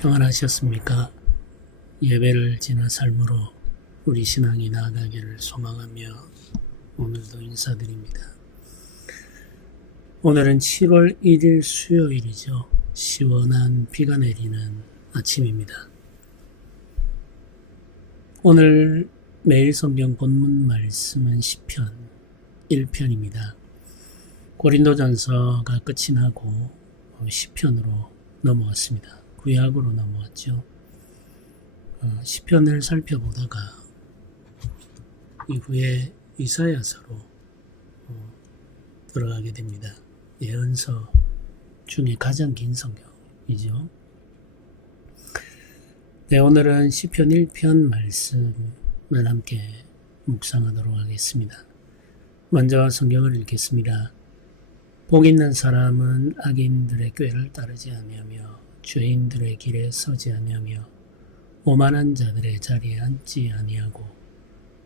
평안하셨습니까? 예배를 지나 삶으로 우리 신앙이 나아가기를 소망하며 오늘도 인사드립니다. 오늘은 7월 1일 수요일이죠. 시원한 비가 내리는 아침입니다. 오늘 매일 성경 본문 말씀은 시편 1편입니다. 고린도전서가 끝이 나고 시편으로 넘어왔습니다. 구약으로 넘어왔죠. 시편을 살펴보다가 이후에 이사야서로 들어가게 됩니다. 예언서 중에 가장 긴 성경이죠. 네, 오늘은 시편 1편 말씀을 함께 묵상하도록 하겠습니다. 먼저 성경을 읽겠습니다. 복 있는 사람은 악인들의 꾀를 따르지 아니하며 죄인들의 길에 서지 아니하며 오만한 자들의 자리에 앉지 아니하고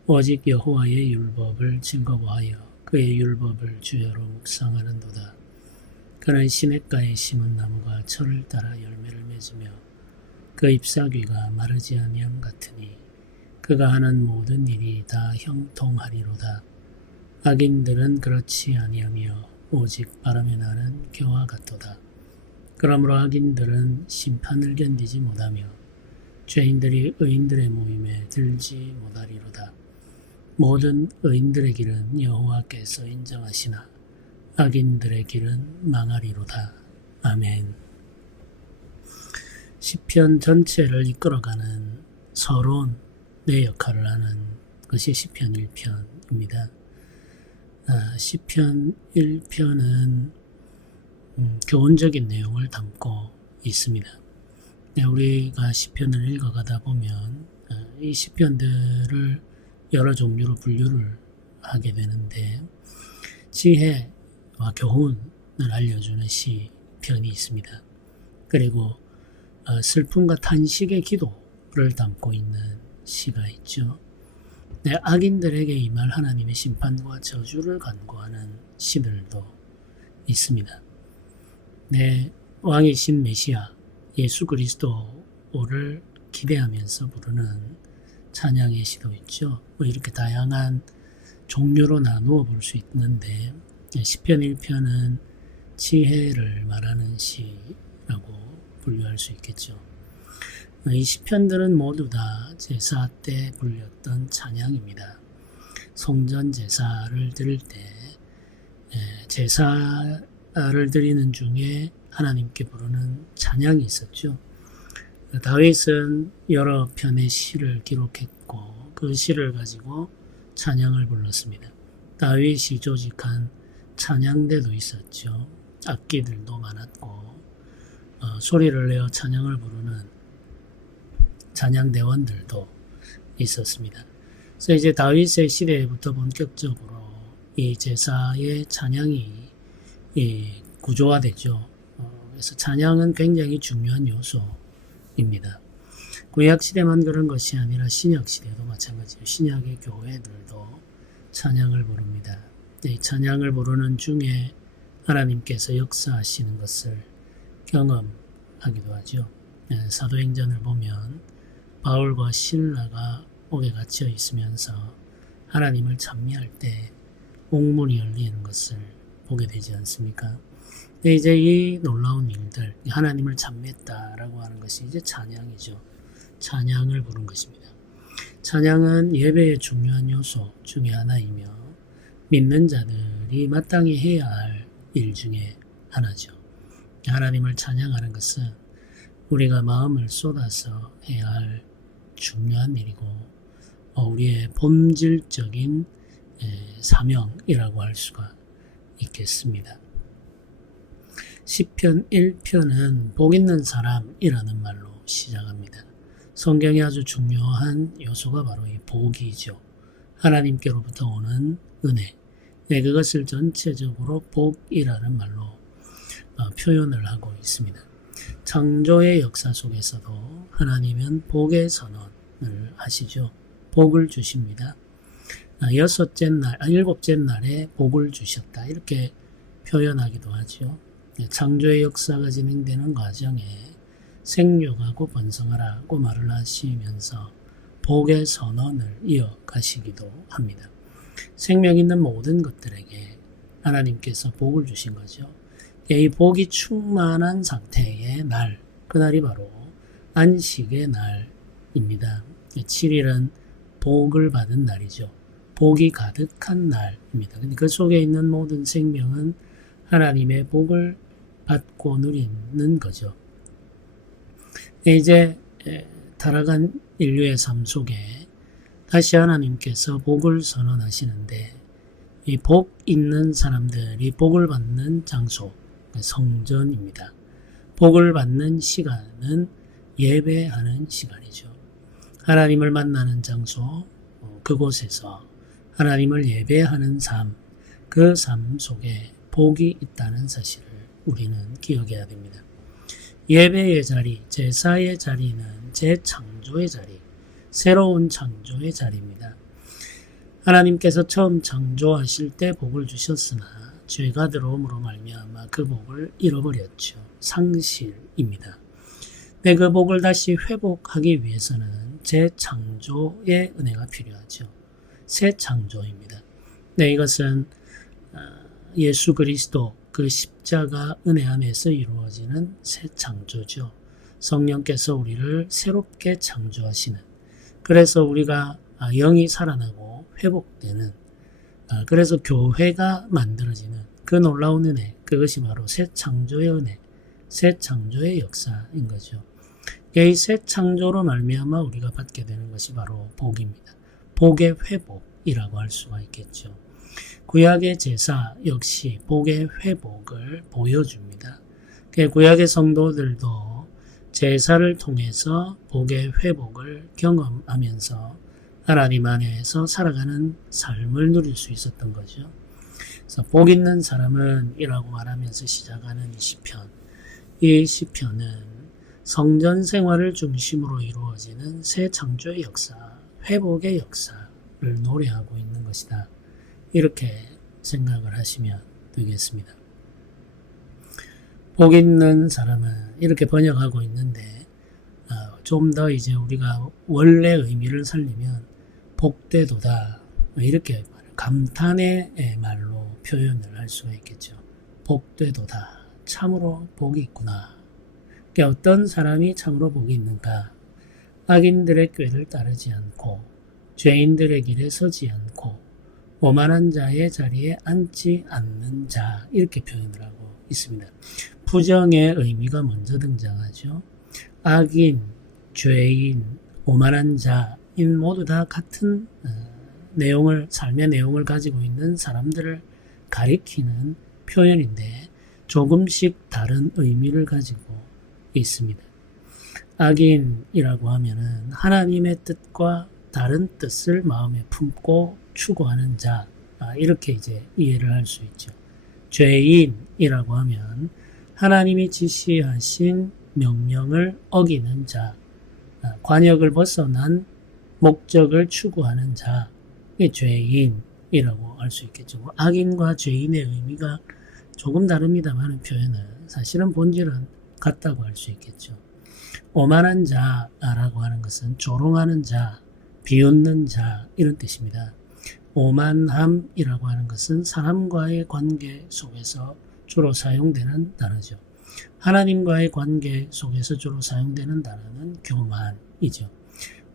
오직 여호와의 율법을 즐거워하여 그의 율법을 주야로 묵상하는도다. 그는 시냇가에 심은 나무가 철을 따라 열매를 맺으며 그 잎사귀가 마르지 아니함 같으니 그가 하는 모든 일이 다 형통하리로다. 악인들은 그렇지 아니하며 오직 바람에 나는 겨와 같도다. 그러므로 악인들은 심판을 견디지 못하며 죄인들이 의인들의 모임에 들지 못하리로다. 모든 의인들의 길은 여호와께서 인정하시나 악인들의 길은 망하리로다. 아멘. 시편 전체를 이끌어가는 서론 내 역할을 하는 것이 시편 1편입니다. 시편 1편은 교훈적인 내용을 담고 있습니다. 네, 우리가 시편을 읽어가다 보면 이 시편들을 여러 종류로 분류를 하게 되는데 지혜와 교훈을 알려주는 시편이 있습니다. 그리고 슬픔과 탄식의 기도를 담고 있는 시가 있죠. 네, 악인들에게 임할 하나님의 심판과 저주를 간구하는 시들도 있습니다. 네, 왕이신 메시아 예수 그리스도를 기대하면서 부르는 찬양의 시도 있죠. 이렇게 다양한 종류로 나누어 볼 수 있는데 시편 1편은 지혜를 말하는 시라고 분류할 수 있겠죠. 이 시편들은 모두 다 제사 때 불렸던 찬양입니다. 성전 제사를 드릴 때 제사를 드리는 중에 하나님께 부르는 찬양이 있었죠. 다윗은 여러 편의 시를 기록했고 그 시를 가지고 찬양을 불렀습니다. 다윗이 조직한 찬양대도 있었죠. 악기들도 많았고 소리를 내어 찬양을 부르는 찬양대원들도 있었습니다. 그래서 이제 다윗의 시대부터 본격적으로 이 제사의 찬양이 구조화되죠. 그래서 찬양은 굉장히 중요한 요소입니다. 구약 시대만 그런 것이 아니라 신약 시대도 마찬가지예요. 신약의 교회들도 찬양을 부릅니다. 이 찬양을 부르는 중에 하나님께서 역사하시는 것을 경험하기도 하죠. 사도행전을 보면 바울과 실라가 옥에 갇혀 있으면서 하나님을 찬미할 때 옥문이 열리는 것을 보게 되지 않습니까? 근데 이제 이 놀라운 일들, 하나님을 찬미했다라고 하는 것이 이제 찬양이죠. 찬양을 부른 것입니다. 찬양은 예배의 중요한 요소 중에 하나이며 믿는 자들이 마땅히 해야 할 일 중에 하나죠. 하나님을 찬양하는 것은 우리가 마음을 쏟아서 해야 할 중요한 일이고 우리의 본질적인 사명이라고 할 수가 있겠습니다. 시편 1편은 복 있는 사람이라는 말로 시작합니다. 성경에 아주 중요한 요소가 바로 이 복이죠. 하나님께로부터 오는 은혜. 네, 그것을 전체적으로 복이라는 말로 표현을 하고 있습니다. 창조의 역사 속에서도 하나님은 복의 선언을 하시죠. 복을 주십니다. 일곱째 날에 복을 주셨다. 이렇게 표현하기도 하죠. 창조의 역사가 진행되는 과정에 생육하고 번성하라고 말을 하시면서 복의 선언을 이어가시기도 합니다. 생명 있는 모든 것들에게 하나님께서 복을 주신 거죠. 이 복이 충만한 상태의 날, 그날이 바로 안식의 날입니다. 7일은 복을 받은 날이죠. 복이 가득한 날입니다. 그 속에 있는 모든 생명은 하나님의 복을 받고 누리는 거죠. 이제 타락한 인류의 삶 속에 다시 하나님께서 복을 선언하시는데 이 복 있는 사람들이 복을 받는 장소, 성전입니다. 복을 받는 시간은 예배하는 시간이죠. 하나님을 만나는 장소, 그곳에서 하나님을 예배하는 삶, 그 삶 속에 복이 있다는 사실을 우리는 기억해야 됩니다. 예배의 자리, 제사의 자리는 재창조의 자리, 새로운 창조의 자리입니다. 하나님께서 처음 창조하실 때 복을 주셨으나 죄가 들어옴으로 말미암아 그 복을 잃어버렸죠. 상실입니다. 그 복을 다시 회복하기 위해서는 재창조의 은혜가 필요하죠. 새 창조입니다. 이것은 예수 그리스도 그 십자가 은혜 안에서 이루어지는 새 창조죠. 성령께서 우리를 새롭게 창조하시는, 그래서 우리가 영이 살아나고 회복되는, 그래서 교회가 만들어지는 그 놀라운 은혜, 그것이 바로 새 창조의 은혜, 새 창조의 역사인 거죠. 이 새 창조로 말미암아 우리가 받게 되는 것이 바로 복입니다. 복의 회복이라고 할 수가 있겠죠. 구약의 제사 역시 복의 회복을 보여줍니다. 구약의 성도들도 제사를 통해서 복의 회복을 경험하면서 하나님 안에서 살아가는 삶을 누릴 수 있었던 거죠. 그래서 복 있는 사람은 이라고 말하면서 시작하는 이 시편. 이 시편은 성전 생활을 중심으로 이루어지는 새 창조의 역사, 회복의 역사를 노래하고 있는 것이다. 이렇게 생각을 하시면 되겠습니다. 복 있는 사람은 이렇게 번역하고 있는데 좀 더 이제 우리가 원래 의미를 살리면 복되도다 이렇게 감탄의 말로 표현을 할 수가 있겠죠. 복되도다. 참으로 복이 있구나. 어떤 사람이 참으로 복이 있는가? 악인들의 꾀를 따르지 않고 죄인들의 길에 서지 않고 오만한 자의 자리에 앉지 않는 자, 이렇게 표현을 하고 있습니다. 부정의 의미가 먼저 등장하죠. 악인, 죄인, 오만한 자인 모두 다 같은 삶의 내용을 가지고 있는 사람들을 가리키는 표현인데 조금씩 다른 의미를 가지고 있습니다. 악인이라고 하면은 하나님의 뜻과 다른 뜻을 마음에 품고 추구하는 자, 이렇게 이제 이해를 할 수 있죠. 죄인이라고 하면 하나님이 지시하신 명령을 어기는 자, 관역을 벗어난 목적을 추구하는 자, 이게 죄인이라고 할 수 있겠죠. 악인과 죄인의 의미가 조금 다릅니다만 표현은 사실은 본질은 같다고 할 수 있겠죠. 오만한 자라고 하는 것은 조롱하는 자, 비웃는 자 이런 뜻입니다. 오만함이라고 하는 것은 사람과의 관계 속에서 주로 사용되는 단어죠. 하나님과의 관계 속에서 주로 사용되는 단어는 교만이죠.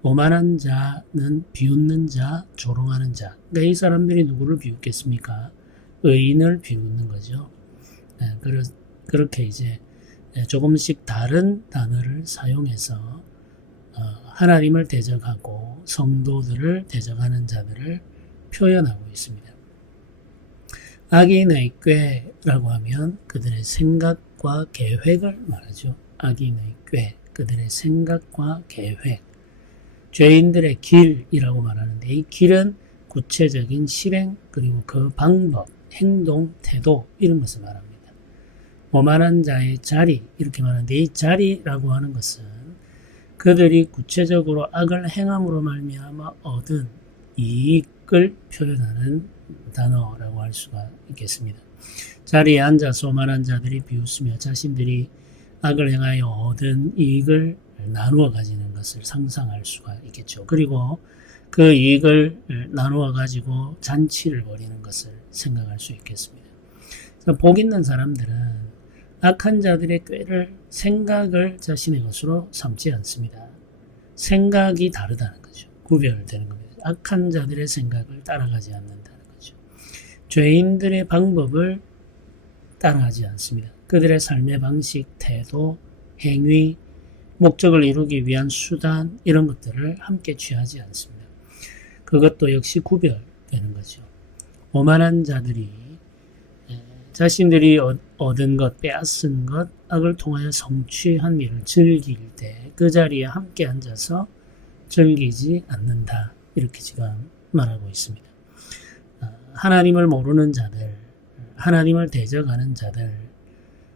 오만한 자는 비웃는 자, 조롱하는 자. 이 사람들이 누구를 비웃겠습니까? 의인을 비웃는 거죠. 그렇게 이제 조금씩 다른 단어를 사용해서 하나님을 대적하고 성도들을 대적하는 자들을 표현하고 있습니다. 악인의 꾀라고 하면 그들의 생각과 계획을 말하죠. 악인의 꾀, 그들의 생각과 계획. 죄인들의 길이라고 말하는데 이 길은 구체적인 실행 그리고 그 방법, 행동, 태도 이런 것을 말합니다. 오만한 자의 자리 이렇게 말하는데 이 자리라고 하는 것은 그들이 구체적으로 악을 행함으로 말미암아 얻은 이익을 표현하는 단어라고 할 수가 있겠습니다. 자리에 앉아서 오만한 자들이 비웃으며 자신들이 악을 행하여 얻은 이익을 나누어 가지는 것을 상상할 수가 있겠죠. 그리고 그 이익을 나누어 가지고 잔치를 벌이는 것을 생각할 수 있겠습니다. 그래서 복 있는 사람들은 악한 자들의 꾀를 생각을 자신의 것으로 삼지 않습니다. 생각이 다르다는 거죠. 구별되는 겁니다. 악한 자들의 생각을 따라가지 않는다는 거죠. 죄인들의 방법을 따라하지 않습니다. 그들의 삶의 방식, 태도, 행위, 목적을 이루기 위한 수단 이런 것들을 함께 취하지 않습니다. 그것도 역시 구별되는 거죠. 오만한 자들이 자신들이 얻은 것, 빼앗은 것, 악을 통하여 성취한 일을 즐길 때 그 자리에 함께 앉아서 즐기지 않는다. 이렇게 지금 말하고 있습니다. 하나님을 모르는 자들, 하나님을 대적하는 자들,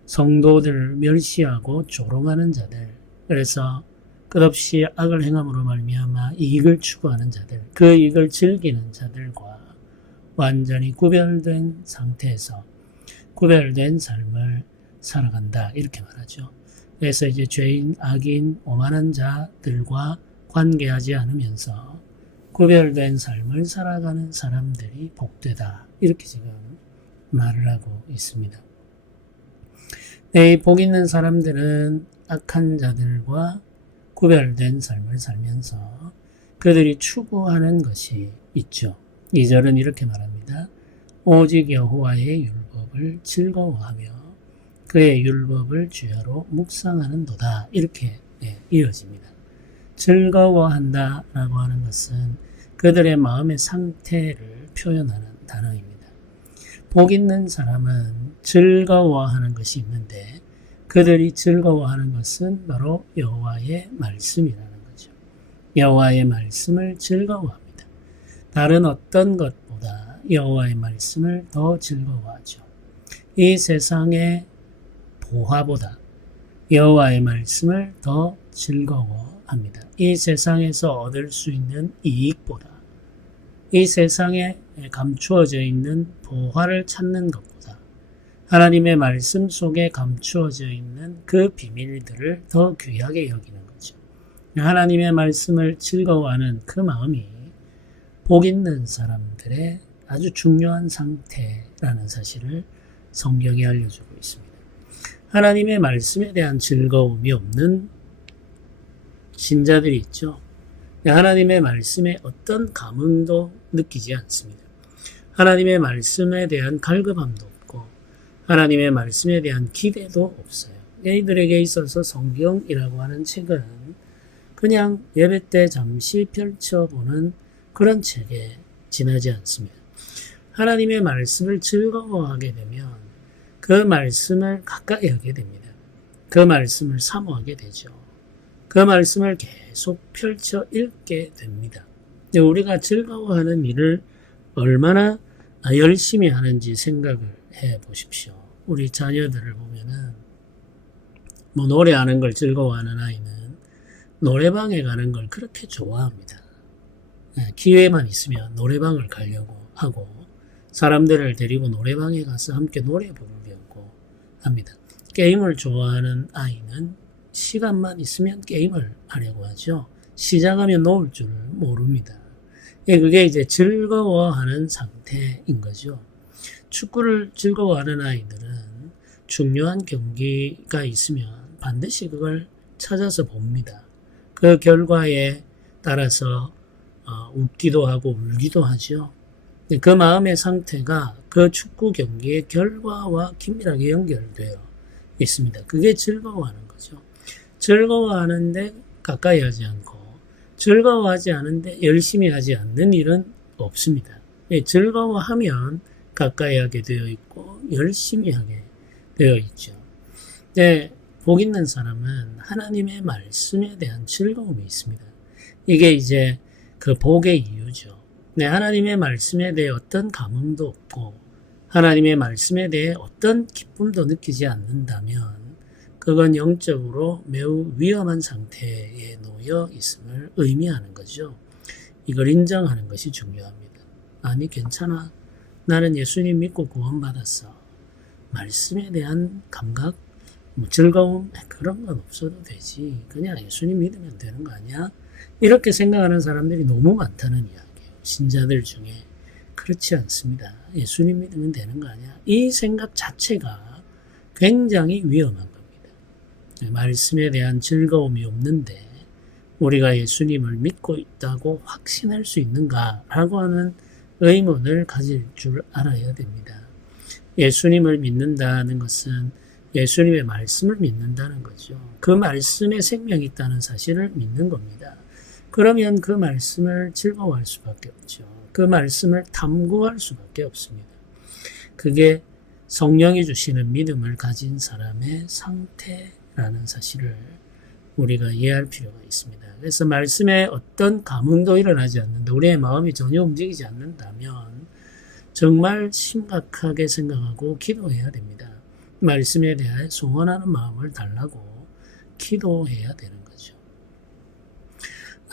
성도들을 멸시하고 조롱하는 자들, 그래서 끝없이 악을 행함으로 말미암아 이익을 추구하는 자들, 그 이익을 즐기는 자들과 완전히 구별된 상태에서 구별된 삶을 살아간다. 이렇게 말하죠. 그래서 이제 죄인, 악인, 오만한 자들과 관계하지 않으면서 구별된 삶을 살아가는 사람들이 복되다. 이렇게 지금 말을 하고 있습니다. 이 복 있는 사람들은 악한 자들과 구별된 삶을 살면서 그들이 추구하는 것이 있죠. 2절은 이렇게 말합니다. 오직 여호와의 율법을 즐거워하며 그의 율법을 주야로 묵상하는도다. 이렇게 이어집니다. 즐거워한다라고 하는 것은 그들의 마음의 상태를 표현하는 단어입니다. 복 있는 사람은 즐거워하는 것이 있는데 그들이 즐거워하는 것은 바로 여호와의 말씀이라는 거죠. 여호와의 말씀을 즐거워합니다. 다른 어떤 것보다 여호와의 말씀을 더 즐거워하죠. 이 세상의 보화보다 여호와의 말씀을 더 즐거워합니다. 이 세상에서 얻을 수 있는 이익보다 이 세상에 감추어져 있는 보화를 찾는 것보다 하나님의 말씀 속에 감추어져 있는 그 비밀들을 더 귀하게 여기는 거죠. 하나님의 말씀을 즐거워하는 그 마음이 복 있는 사람들의 아주 중요한 상태라는 사실을 성경이 알려주고 있습니다. 하나님의 말씀에 대한 즐거움이 없는 신자들이 있죠. 하나님의 말씀에 어떤 감흥도 느끼지 않습니다. 하나님의 말씀에 대한 갈급함도 없고 하나님의 말씀에 대한 기대도 없어요. 이들에게 있어서 성경이라고 하는 책은 그냥 예배 때 잠시 펼쳐보는 그런 책에 지나지 않습니다. 하나님의 말씀을 즐거워하게 되면 그 말씀을 가까이 하게 됩니다. 그 말씀을 사모하게 되죠. 그 말씀을 계속 펼쳐 읽게 됩니다. 우리가 즐거워하는 일을 얼마나 열심히 하는지 생각을 해 보십시오. 우리 자녀들을 보면은 노래하는 걸 즐거워하는 아이는 노래방에 가는 걸 그렇게 좋아합니다. 기회만 있으면 노래방을 가려고 하고 사람들을 데리고 노래방에 가서 함께 노래 부르려고 합니다. 게임을 좋아하는 아이는 시간만 있으면 게임을 하려고 하죠. 시작하면 놓을 줄 모릅니다. 그게 이제 즐거워하는 상태인 거죠. 축구를 즐거워하는 아이들은 중요한 경기가 있으면 반드시 그걸 찾아서 봅니다. 그 결과에 따라서 웃기도 하고 울기도 하죠. 그 마음의 상태가 그 축구 경기의 결과와 긴밀하게 연결되어 있습니다. 그게 즐거워하는 거죠. 즐거워하는데 가까이 하지 않고 즐거워하지 않은데 열심히 하지 않는 일은 없습니다. 즐거워하면 가까이 하게 되어 있고 열심히 하게 되어 있죠. 복 있는 사람은 하나님의 말씀에 대한 즐거움이 있습니다. 이게 이제 그 복의 이유죠. 하나님의 말씀에 대해 어떤 감흥도 없고 하나님의 말씀에 대해 어떤 기쁨도 느끼지 않는다면 그건 영적으로 매우 위험한 상태에 놓여 있음을 의미하는 거죠. 이걸 인정하는 것이 중요합니다. 아니 괜찮아. 나는 예수님 믿고 구원받았어. 말씀에 대한 감각, 뭐 즐거움 그런 건 없어도 되지. 그냥 예수님 믿으면 되는 거 아니야? 이렇게 생각하는 사람들이 너무 많다는 이야기예요. 신자들 중에. 그렇지 않습니다. 예수님 믿으면 되는 거 아니야? 이 생각 자체가 굉장히 위험한 겁니다. 말씀에 대한 즐거움이 없는데 우리가 예수님을 믿고 있다고 확신할 수 있는가라고 하는 의문을 가질 줄 알아야 됩니다. 예수님을 믿는다는 것은 예수님의 말씀을 믿는다는 거죠. 그 말씀에 생명이 있다는 사실을 믿는 겁니다. 그러면 그 말씀을 즐거워할 수밖에 없죠. 그 말씀을 탐구할 수밖에 없습니다. 그게 성령이 주시는 믿음을 가진 사람의 상태라는 사실을 우리가 이해할 필요가 있습니다. 그래서 말씀에 어떤 감흥도 일어나지 않는다. 우리의 마음이 전혀 움직이지 않는다면 정말 심각하게 생각하고 기도해야 됩니다. 말씀에 대해 소원하는 마음을 달라고 기도해야 되는 거죠.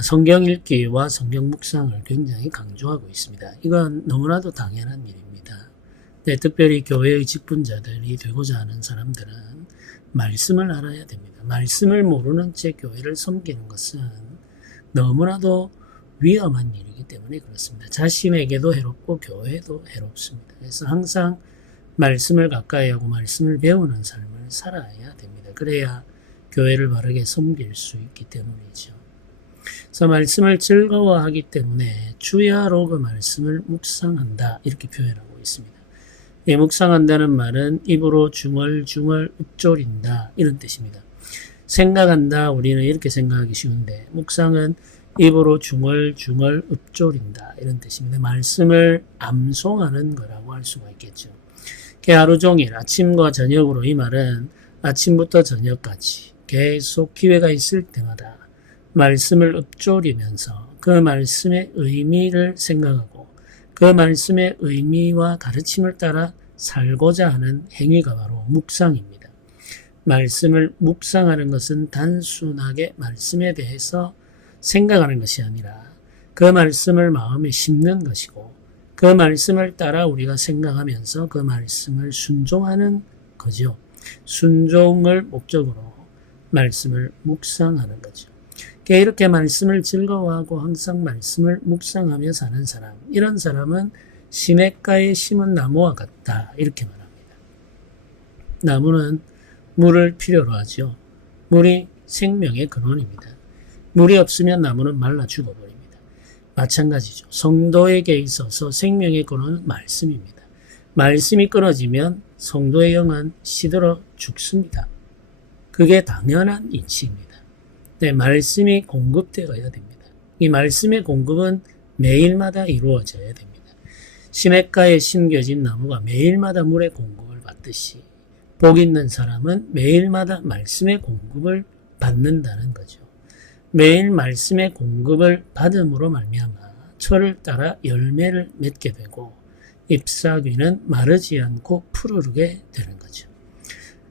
성경 읽기와 성경 묵상을 굉장히 강조하고 있습니다. 이건 너무나도 당연한 일입니다. 네, 특별히 교회의 직분자들이 되고자 하는 사람들은 말씀을 알아야 됩니다. 말씀을 모르는 채 교회를 섬기는 것은 너무나도 위험한 일이기 때문에 그렇습니다. 자신에게도 해롭고 교회에도 해롭습니다. 그래서 항상 말씀을 가까이 하고 말씀을 배우는 삶을 살아야 됩니다. 그래야 교회를 바르게 섬길 수 있기 때문이죠. 그래서 말씀을 즐거워하기 때문에 주야로 그 말씀을 묵상한다 이렇게 표현하고 있습니다. 이 묵상한다는 말은 입으로 중얼중얼 읊조린다 이런 뜻입니다. 생각한다 우리는 이렇게 생각하기 쉬운데 묵상은 입으로 중얼중얼 읊조린다 이런 뜻입니다. 말씀을 암송하는 거라고 할 수가 있겠죠. 하루 종일 아침과 저녁으로 이 말은 아침부터 저녁까지 계속 기회가 있을 때마다 말씀을 읊조리면서 그 말씀의 의미를 생각하고 그 말씀의 의미와 가르침을 따라 살고자 하는 행위가 바로 묵상입니다. 말씀을 묵상하는 것은 단순하게 말씀에 대해서 생각하는 것이 아니라 그 말씀을 마음에 심는 것이고 그 말씀을 따라 우리가 생각하면서 그 말씀을 순종하는 거죠. 순종을 목적으로 말씀을 묵상하는 거죠. 이렇게 말씀을 즐거워하고 항상 말씀을 묵상하며 사는 사람, 이런 사람은 시냇가에 심은 나무와 같다 이렇게 말합니다. 나무는 물을 필요로 하죠. 물이 생명의 근원입니다. 물이 없으면 나무는 말라 죽어버립니다. 마찬가지죠. 성도에게 있어서 생명의 근원은 말씀입니다. 말씀이 끊어지면 성도의 영은 시들어 죽습니다. 그게 당연한 이치입니다. 네, 말씀이 공급되어야 됩니다. 이 말씀의 공급은 매일마다 이루어져야 됩니다. 시냇가에 심겨진 나무가 매일마다 물의 공급을 받듯이 복 있는 사람은 매일마다 말씀의 공급을 받는다는 거죠. 매일 말씀의 공급을 받음으로 말미암아 철을 따라 열매를 맺게 되고 잎사귀는 마르지 않고 푸르르게 되는 거죠.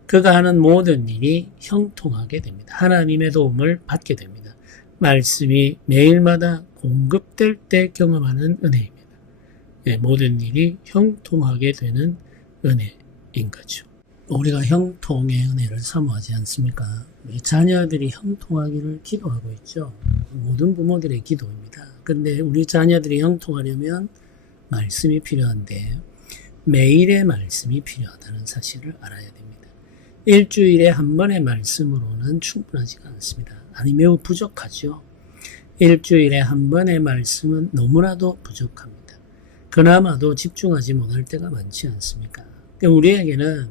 그가 하는 모든 일이 형통하게 됩니다. 하나님의 도움을 받게 됩니다. 말씀이 매일마다 공급될 때 경험하는 은혜입니다. 네, 모든 일이 형통하게 되는 은혜인 거죠. 우리가 형통의 은혜를 사모하지 않습니까? 자녀들이 형통하기를 기도하고 있죠. 모든 부모들의 기도입니다. 근데 우리 자녀들이 형통하려면 말씀이 필요한데 매일의 말씀이 필요하다는 사실을 알아야 됩니다. 일주일에 한 번의 말씀으로는 충분하지가 않습니다. 아니 매우 부족하죠. 일주일에 한 번의 말씀은 너무나도 부족합니다. 그나마도 집중하지 못할 때가 많지 않습니까? 우리에게는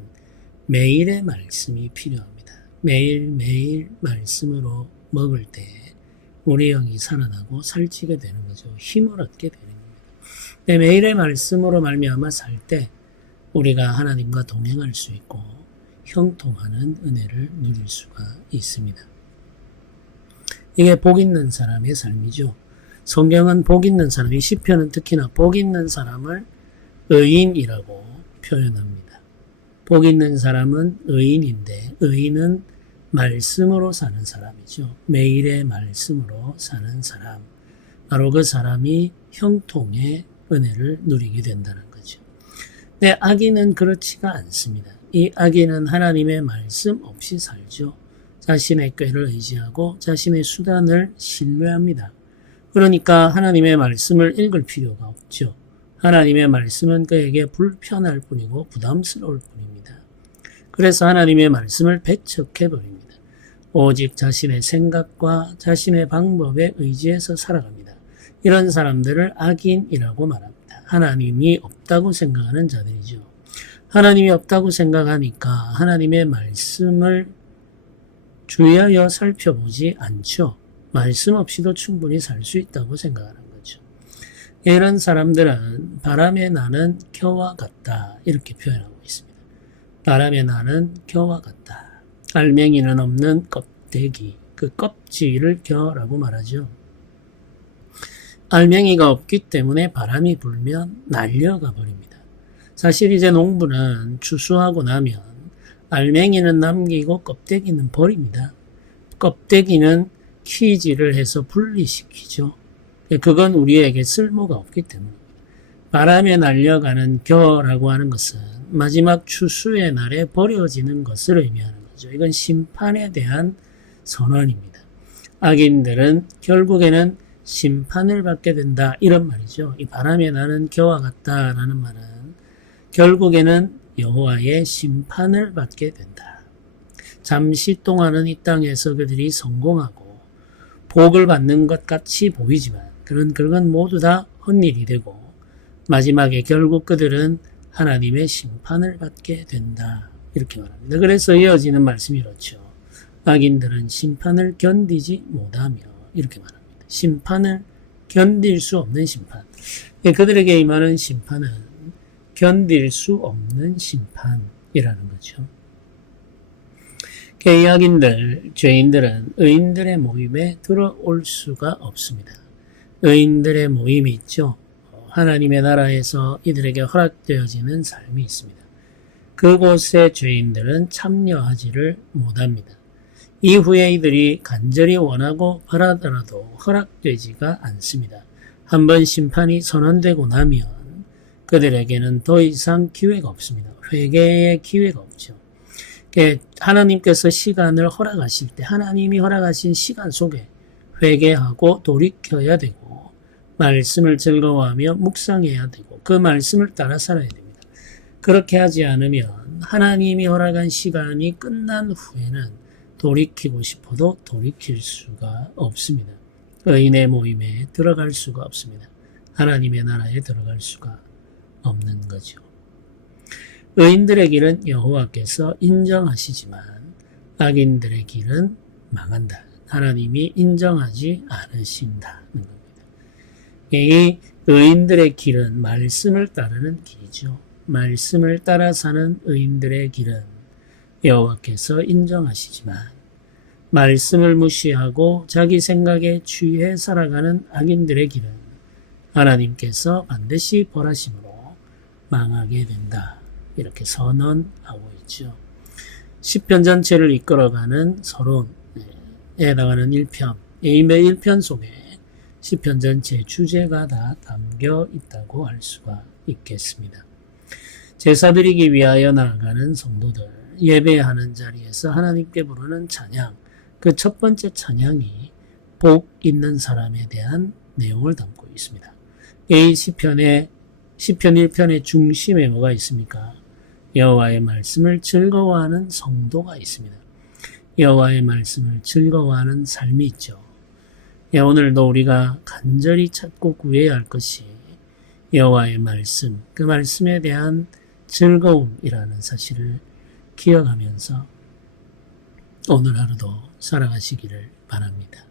매일의 말씀이 필요합니다. 매일매일 말씀으로 먹을 때 우리 영이 살아나고 살찌게 되는 거죠. 힘을 얻게 되는 겁니다. 매일의 말씀으로 말미암아 살 때 우리가 하나님과 동행할 수 있고 형통하는 은혜를 누릴 수가 있습니다. 이게 복 있는 사람의 삶이죠. 성경은 복 있는 사람, 이 시편은 특히나 복 있는 사람을 의인이라고 표현합니다. 복 있는 사람은 의인인데 의인은 말씀으로 사는 사람이죠. 매일의 말씀으로 사는 사람. 바로 그 사람이 형통의 은혜를 누리게 된다는 거죠. 네, 악인은 그렇지가 않습니다. 이 악인은 하나님의 말씀 없이 살죠. 자신의 꾀를 의지하고 자신의 수단을 신뢰합니다. 그러니까 하나님의 말씀을 읽을 필요가 없죠. 하나님의 말씀은 그에게 불편할 뿐이고 부담스러울 뿐입니다. 그래서 하나님의 말씀을 배척해버립니다. 오직 자신의 생각과 자신의 방법에 의지해서 살아갑니다. 이런 사람들을 악인이라고 말합니다. 하나님이 없다고 생각하는 자들이죠. 하나님이 없다고 생각하니까 하나님의 말씀을 주의하여 살펴보지 않죠. 말씀 없이도 충분히 살 수 있다고 생각하는 거죠. 이런 사람들은 바람에 나는 겨와 같다 이렇게 표현하고 있습니다. 바람에 나는 겨와 같다. 알맹이는 없는 껍데기, 그 껍질을 겨라고 말하죠. 알맹이가 없기 때문에 바람이 불면 날려가 버립니다. 사실 이제 농부는 추수하고 나면 알맹이는 남기고 껍데기는 버립니다. 껍데기는 키질을 해서 분리시키죠. 그건 우리에게 쓸모가 없기 때문입니다. 바람에 날려가는 겨라고 하는 것은 마지막 추수의 날에 버려지는 것을 의미하는 거죠. 이건 심판에 대한 선언입니다. 악인들은 결국에는 심판을 받게 된다 이런 말이죠. 이 바람에 나는 겨와 같다라는 말은 결국에는 여호와의 심판을 받게 된다. 잠시 동안은 이 땅에서 그들이 성공하고 복을 받는 것 같이 보이지만 그건 모두 다 헛일이 되고 마지막에 결국 그들은 하나님의 심판을 받게 된다. 이렇게 말합니다. 그래서 이어지는 말씀이 이렇죠. 악인들은 심판을 견디지 못하며 이렇게 말합니다. 심판을 견딜 수 없는 심판. 그들에게 임하는 심판은 견딜 수 없는 심판이라는 거죠. 이 악인들, 죄인들은 의인들의 모임에 들어올 수가 없습니다. 의인들의 모임이 있죠. 하나님의 나라에서 이들에게 허락되어지는 삶이 있습니다. 그곳에 죄인들은 참여하지를 못합니다. 이후에 이들이 간절히 원하고 바라더라도 허락되지가 않습니다. 한번 심판이 선언되고 나면 그들에게는 더 이상 기회가 없습니다. 회개의 기회가 없죠. 하나님께서 시간을 허락하실 때 하나님이 허락하신 시간 속에 회개하고 돌이켜야 되고 말씀을 즐거워하며 묵상해야 되고 그 말씀을 따라 살아야 됩니다. 그렇게 하지 않으면 하나님이 허락한 시간이 끝난 후에는 돌이키고 싶어도 돌이킬 수가 없습니다. 의인의 모임에 들어갈 수가 없습니다. 하나님의 나라에 들어갈 수가 없는 거죠. 의인들의 길은 여호와께서 인정하시지만 악인들의 길은 망한다. 하나님이 인정하지 않으신다는 겁니다. 이 의인들의 길은 말씀을 따르는 길이죠. 말씀을 따라 사는 의인들의 길은 여호와께서 인정하시지만 말씀을 무시하고 자기 생각에 취해 살아가는 악인들의 길은 하나님께서 반드시 벌하심으로 망하게 된다. 이렇게 선언하고 있죠. 시편 전체를 이끌어가는 서론에 해당하는 1편, 이 매 1편 속에 시편 전체의 주제가 다 담겨 있다고 할 수가 있겠습니다. 제사 드리기 위하여 나아가는 성도들, 예배하는 자리에서 하나님께 부르는 찬양, 그 첫 번째 찬양이 복 있는 사람에 대한 내용을 담고 있습니다. 이 시편 1편의 중심에 뭐가 있습니까? 여호와의 말씀을 즐거워하는 성도가 있습니다. 여호와의 말씀을 즐거워하는 삶이 있죠. 오늘도 우리가 간절히 찾고 구해야 할 것이 여호와의 말씀, 그 말씀에 대한 즐거움이라는 사실을 기억하면서 오늘 하루도 살아가시기를 바랍니다.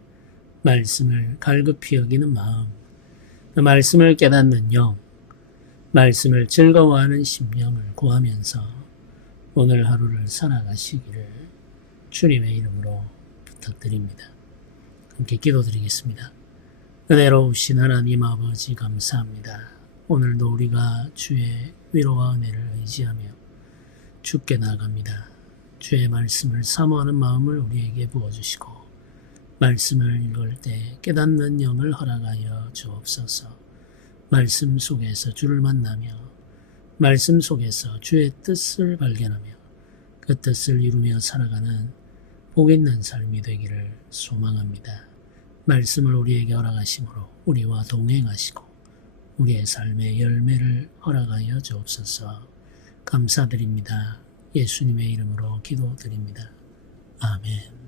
말씀을 갈급히 여기는 마음, 그 말씀을 깨닫는 영, 말씀을 즐거워하는 심령을 구하면서 오늘 하루를 살아가시기를 주님의 이름으로 부탁드립니다. 함께 기도드리겠습니다. 은혜로우신 하나님 아버지 감사합니다. 오늘도 우리가 주의 위로와 은혜를 의지하며 주께 나아갑니다. 주의 말씀을 사모하는 마음을 우리에게 부어주시고 말씀을 읽을 때 깨닫는 영을 허락하여 주옵소서. 말씀 속에서 주를 만나며 말씀 속에서 주의 뜻을 발견하며 그 뜻을 이루며 살아가는 복 있는 삶이 되기를 소망합니다. 말씀을 우리에게 허락하심으로 우리와 동행하시고 우리의 삶의 열매를 허락하여 주옵소서. 감사드립니다. 예수님의 이름으로 기도드립니다. 아멘.